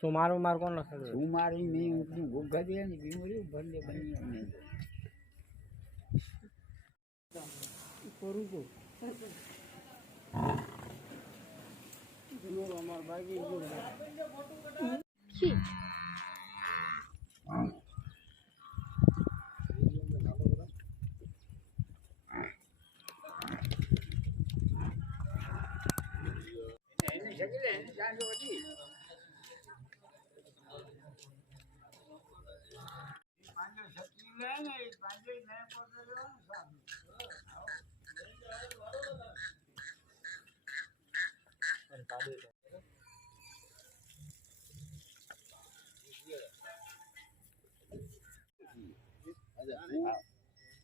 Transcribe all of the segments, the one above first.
सुमार उमार कौन लगा सुमारी में अपनी गुग्गा दिया नहीं बीमारी भरले बनी हमने करू को दोनों हमार बाकी जो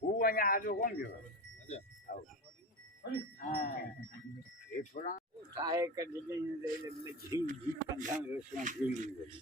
હું અહીંયા આજો કોણ ગયો હા એ થોડા કાય કરી લઈને જી જી પંજાબ રેસ્ટોરન્ટ જોઈ લીધું